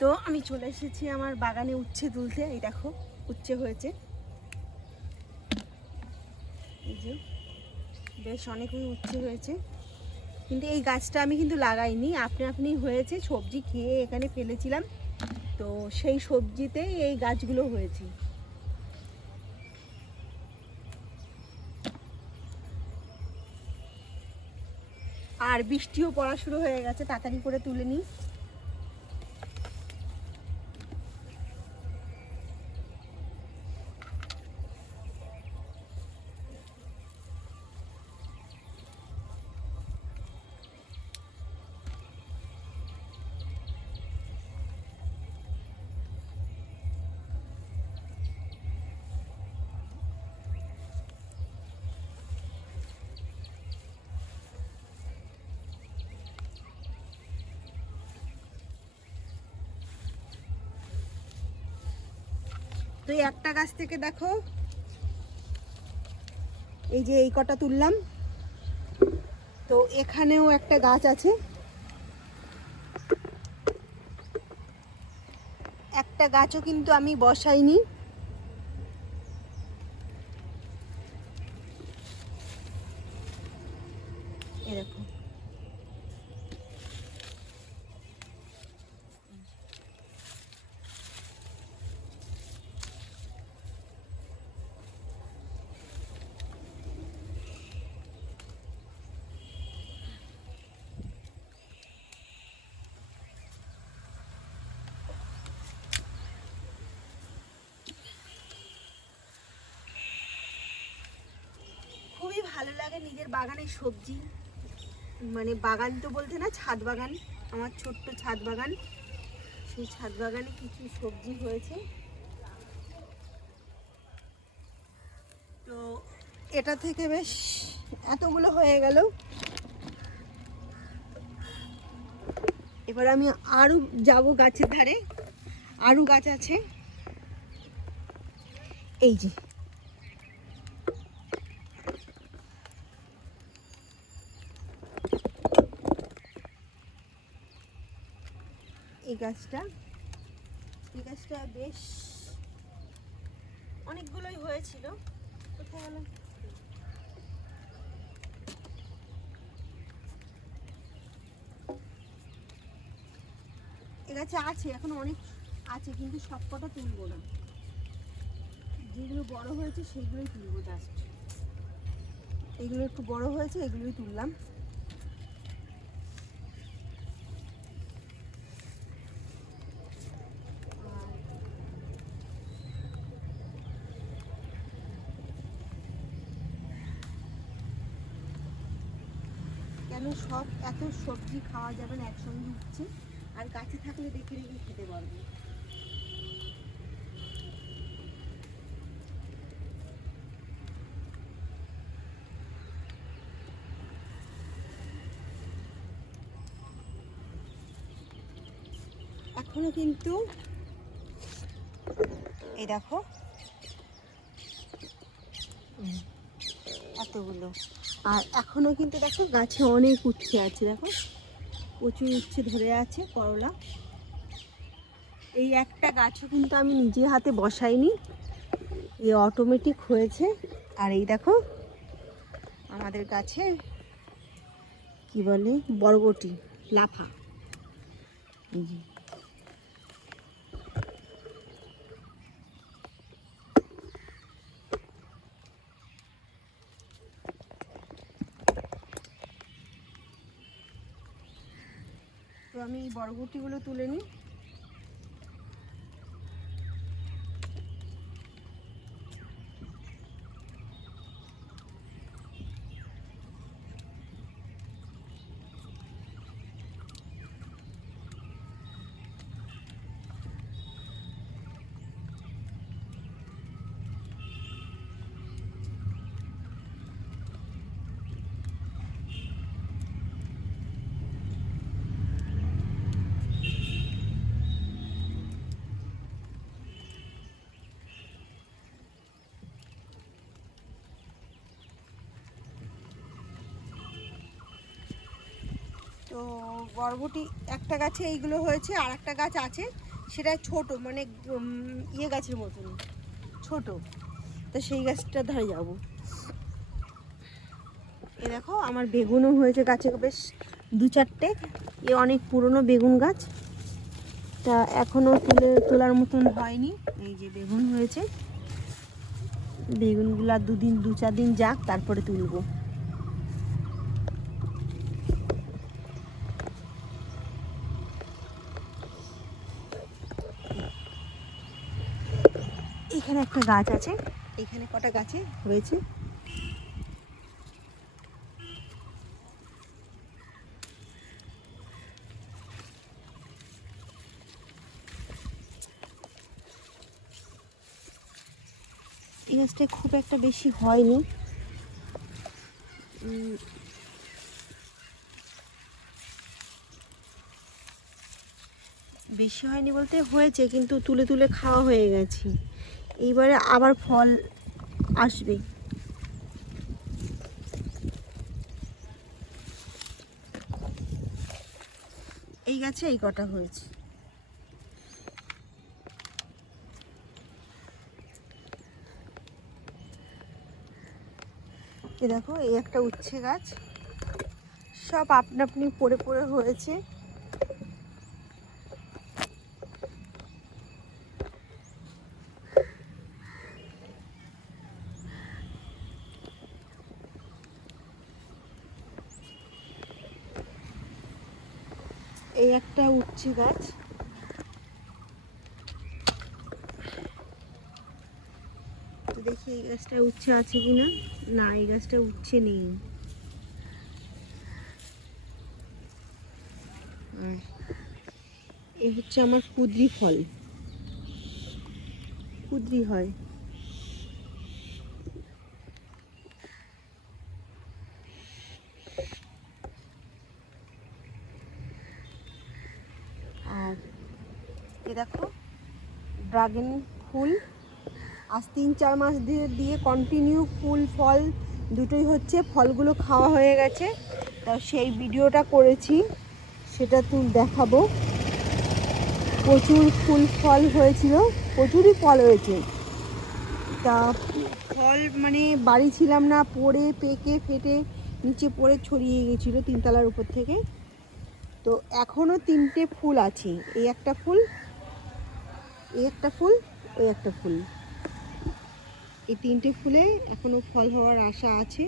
তো আমি চলে এসেছি আমার বাগানে উচ্ছে তুলতে। এই দেখো উচ্ছে হয়েছে, এই যে বেশ অনেকই উচ্ছে হয়েছে। কিন্তু এই গাছটা আমি কিন্তু লাগাইনি, আপনি আপনি হয়েছে, সবজি খেয়ে এখানে ফেলেছিলাম, তো সেই সবজিতেই এই গাছগুলো হয়েছে। আর বৃষ্টিও পড়া শুরু হয়ে গেছে, তাড়াতাড়ি করে তুলে নিই। তো এই একটা গাছ থেকে দেখো, এই যে এই কটা তুললাম। তো এখানেও একটা গাছ আছে, একটা গাছও কিন্তু আমি বসাইনি। এই দেখো, খুবই ভালো লাগে নিজের বাগানের সবজি, মানে বাগান তো বলতে না, ছাদ বাগান, আমার ছোট্ট ছাদ বাগান। সেই ছাদ বাগানে কিছু সবজি হয়েছে। তো এটা থেকে বেশ এতগুলো হয়ে গেল। এবার আমি আরও যাব গাছের ধারে, আরও গাছ আছে। এই যে এই গাছটা বেশ অনেকগুলোই হয়েছিল। কোথায় গেল? এ গাছে আছে, এখন অনেক আছে, কিন্তু সব কটা তুলবো না, যেগুলো বড় হয়েছে সেগুলোই তুলবো জাস্ট। এগুলো একটু বড় হয়েছে, এগুলোই তুললাম। কেন সব এত সবজি খাওয়া যাবে না একসঙ্গে উঠছে, আর গাছে থাকলে দেখে রেখে খেতে পারবে। এখনো কিন্তু এই দেখো এতগুলো, আর এখনো কিন্তু দেখো গাছে অনেক উচ্ছে আছে, দেখো প্রচুর উচ্ছে ধরে আছে, করলা। এই একটা গাছও কিন্তু আমি নিজে হাতে বসাইনি, এ অটোমেটিক হয়েছে। আর এই দেখো আমাদের গাছে কি বলে, বরবটি, লাফা। তো আমি এই বরবটিগুলো তুলে নিই। তো বরবটি একটা গাছে এইগুলো হয়েছে, আর একটা গাছ আছে সেটা ছোট, মানে ইয়ে গাছের মতন ছোট, তা সেই গাছটার ধারে যাব। এ দেখো আমার বেগুনও হয়েছে গাছে বেশ 2-4টে। এ অনেক পুরনো বেগুন গাছ, তা এখনও তোলার মতন হয়নি। এই যে বেগুন হয়েছে, বেগুনগুলো 2-4 দিন যাক, তারপরে তুলব। এখানে একটা গাছ আছে, এখানে কটা গাছে হয়েছে। এই গাছটা খুব একটা বেশি হয়নি, বেশি হয়নি বলতে হয়েছে, কিন্তু তুলে তুলে খাওয়া হয়ে গেছে। এইবারে আবার ফল আসবে। এই গাছে এই কটা হয়েছে। এ দেখো এই একটা উচ্ছে গাছ, সব আপনা আপনি পড়ে পড়ে হয়েছে। এই একটা উচ্ছে গাছ, তো দেখি এই গাছটা উচ্ছে আছে কিনা। না, এই গাছটা উচ্ছে নেই। আর এই হচ্ছে আমার কুঁদরি ফল, কুঁদরি হয়। আর এ দেখো ড্রাগন ফুল, আজ 3-4 মাস দিয়ে কন্টিনিউ ফুল ফল দুটোই হচ্ছে। ফলগুলো খাওয়া হয়ে গেছে, তা সেই ভিডিওটা করেছি, সেটা দেখাবো। প্রচুর ফুল ফল হয়েছিল, প্রচুরই ফল হয়েছে। তা ফল মানে বাড়ি ছিলাম না, পড়ে পেকে ফেটে নিচে পড়ে ছড়িয়ে গেছিলো 3তলার উপর থেকে। তো এখনও 3টে ফুল আছে, এই একটা ফুল, এই একটা ফুল, এই একটা ফুল, এই 3টে ফুলে এখনও ফল হওয়ার আশা আছে।